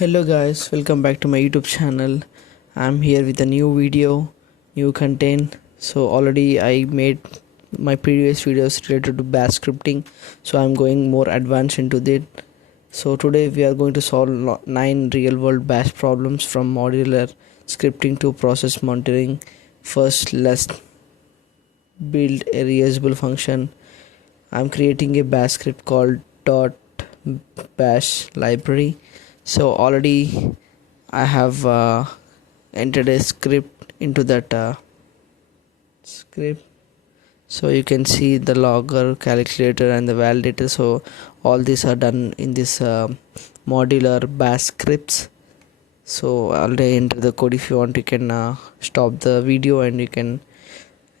Hello guys, welcome back to my YouTube channel. I'm here with a new video, new content. So already I made my previous videos related to bash scripting, so I'm going more advanced into it. So today we are going to solve 9 real world bash problems from modular scripting to process monitoring. First, let's build a reusable function. I'm creating a bash script called .bash library. So already I have entered a script into that script. So you can see the logger, calculator and the validator. So all these are done in this modular bash scripts. So already enter the code. If you want, you can stop the video and you can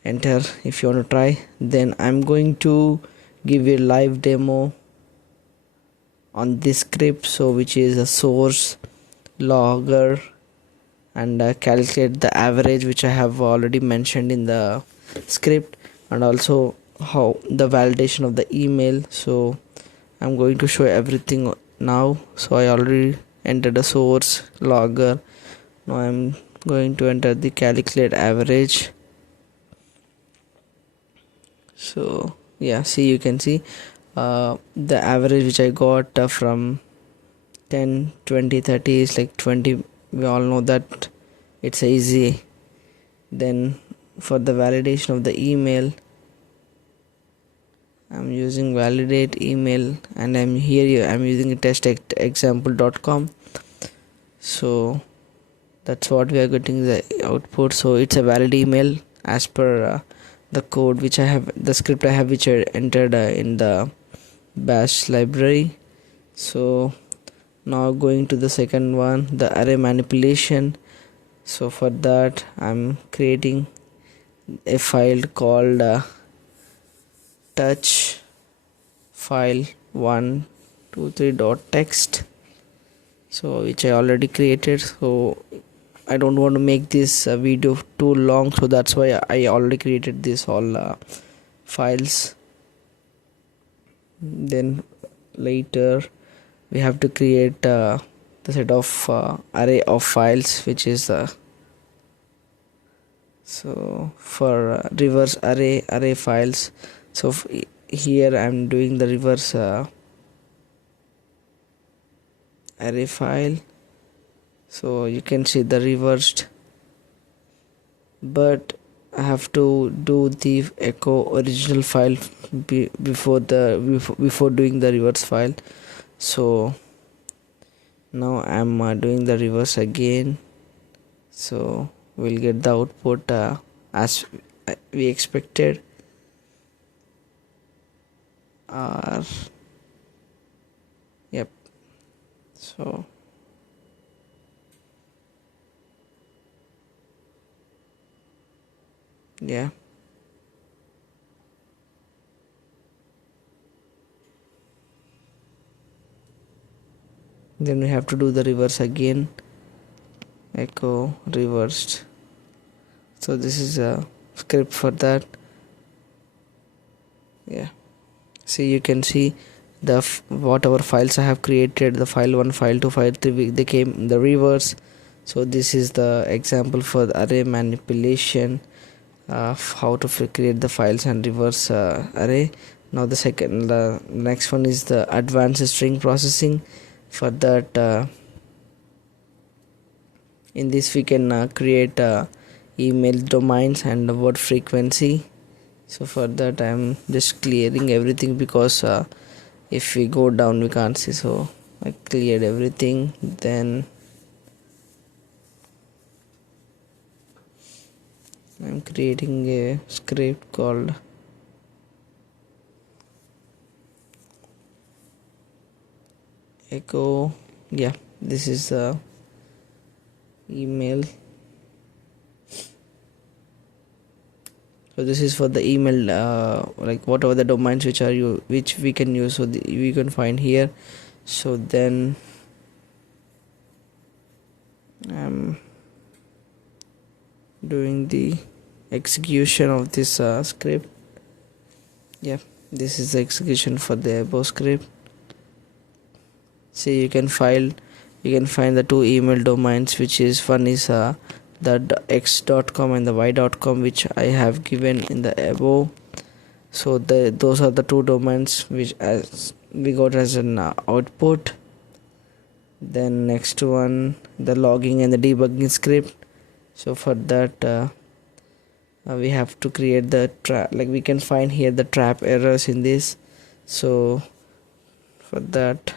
enter if you want to try. Then I'm going to give you a live demo on this script, so which is a source, logger and calculate the average, which I have already mentioned in the script, and also how the validation of the email. So I'm going to show everything now. So I already entered the source, logger. Now I'm going to enter the calculate average. So yeah, see, you can see the average which I got from 10, 20, 30 is like 20. We all know that it's easy. Then for the validation of the email, I'm using validate email, and I'm using a test example.com. So that's what we are getting the output. So it's a valid email as per the code which I have, the script I have, which I entered in the bash library. So now going to the second one, the array manipulation. So for that I'm creating a file called touch file 123.txt, so which I already created. So I don't want to make this video too long, so that's why I already created this all files. Then later we have to create the set of array of files, which is so for reverse array files. So here I'm doing the reverse array file. So you can see the reversed, but I have to do the echo original file before doing the reverse file. So now I'm doing the reverse again, so we'll get the output as we expected. Yep. So yeah, then we have to do the reverse again, echo reversed. So this is a script for that. Yeah, see, you can see the whatever files I have created, the file 1, file 2, file 3, they came in the reverse. So this is the example for the array manipulation, how to create the files and reverse array. Now the next one is the advanced string processing. For that in this we can create email domains and word frequency. So for that I'm just clearing everything, because if we go down we can't see. So I cleared everything. Then I'm creating a script called echo. Yeah, this is the email. So this is for the email, like whatever the domains which we can use, so we can find here. So then I'm doing the execution of this script. Yeah, this is the execution for the above script. See, you can you can find the two email domains, which is one is the x.com and the y.com, which I have given in the above. So those are the two domains which as we got as an output. Then next one, the logging and the debugging script. So for that we have to create the trap, like we can find here the trap errors in this. So for that,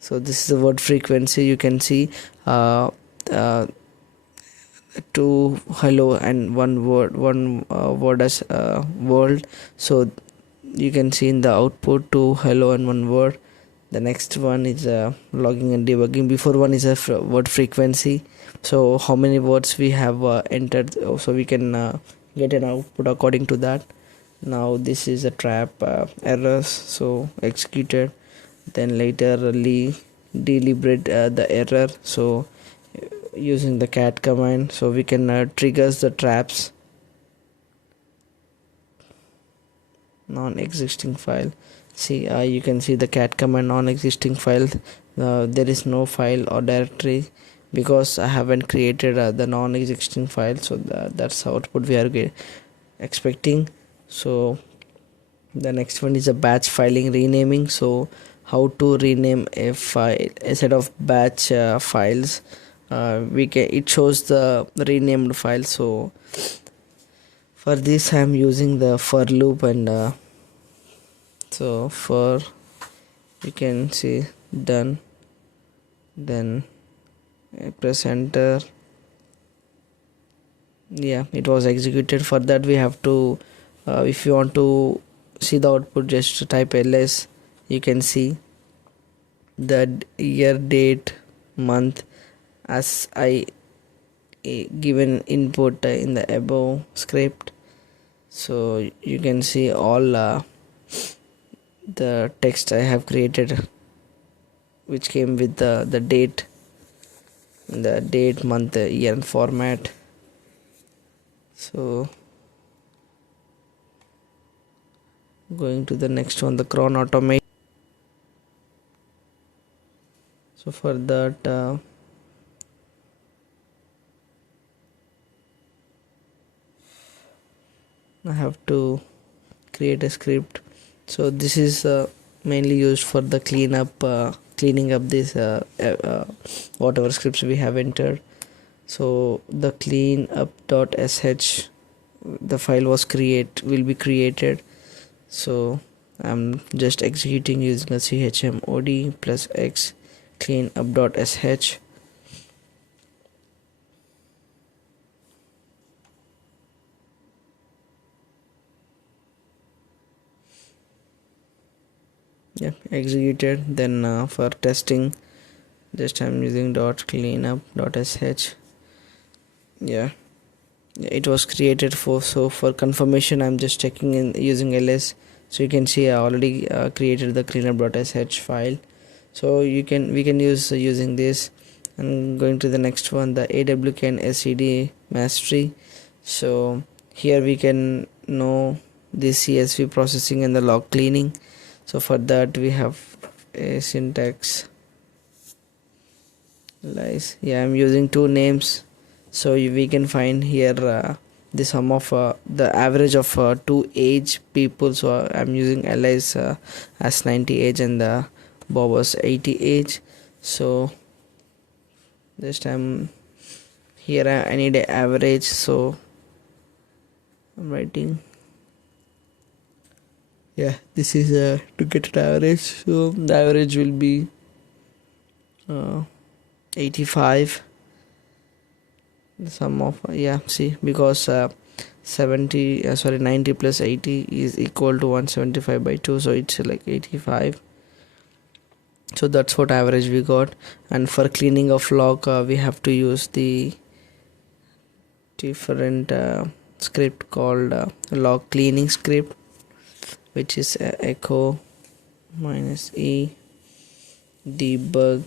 so this is the word frequency. You can see uh, two hello and one word as world. So you can see in the output two hello and one word. The next one is logging and debugging. Before one is a word frequency, so how many words we have entered, so we can get an output according to that. Now this is a trap errors, so executed. Then laterally deliberate the error, so using the cat command, so we can triggers the traps. Non-existing file, see you can see the cat command non-existing file. There is no file or directory because I haven't created the non-existing file, so that's output we are expecting. So the next one is a batch filing renaming. So how to rename a file, a set of batch files. It shows the renamed file. So for this I am using the for loop, and so for, you can see done. Then press enter. Yeah, it was executed. For that we have to if you want to see the output, just type ls. You can see the year, date, month as I given input in the above script. So you can see all the text I have created, which came with the date, month, year and format. So going to the next one, the cron automate. So for that I have to create a script. So this is mainly used for the cleaning up this whatever scripts we have entered. So the cleanup.sh, the file will be created. So I'm just executing using a chmod plus x cleanup.sh. Yeah, executed. Then for testing, just I'm using .cleanup.sh. yeah, it was created so for confirmation I'm just checking in using ls. So you can see I already created the cleanup.sh file. So we can use using this. And going to the next one, the awk and SCD mastery. So here we can know the CSV processing and the log cleaning. So for that we have a syntax lies. Yeah, I'm using two names. So we can find here the sum of the average of two age people. So I'm using ls as 90 age and the Bob was 80 age. So this time here I need an average, so I'm writing, yeah, this is to get an average. So the average will be 85. The sum of see, because 90 plus 80 is equal to 175 by 2, so it's like 85. So that's what average we got. And for cleaning of log we have to use the different script called log cleaning script, which is echo -e debug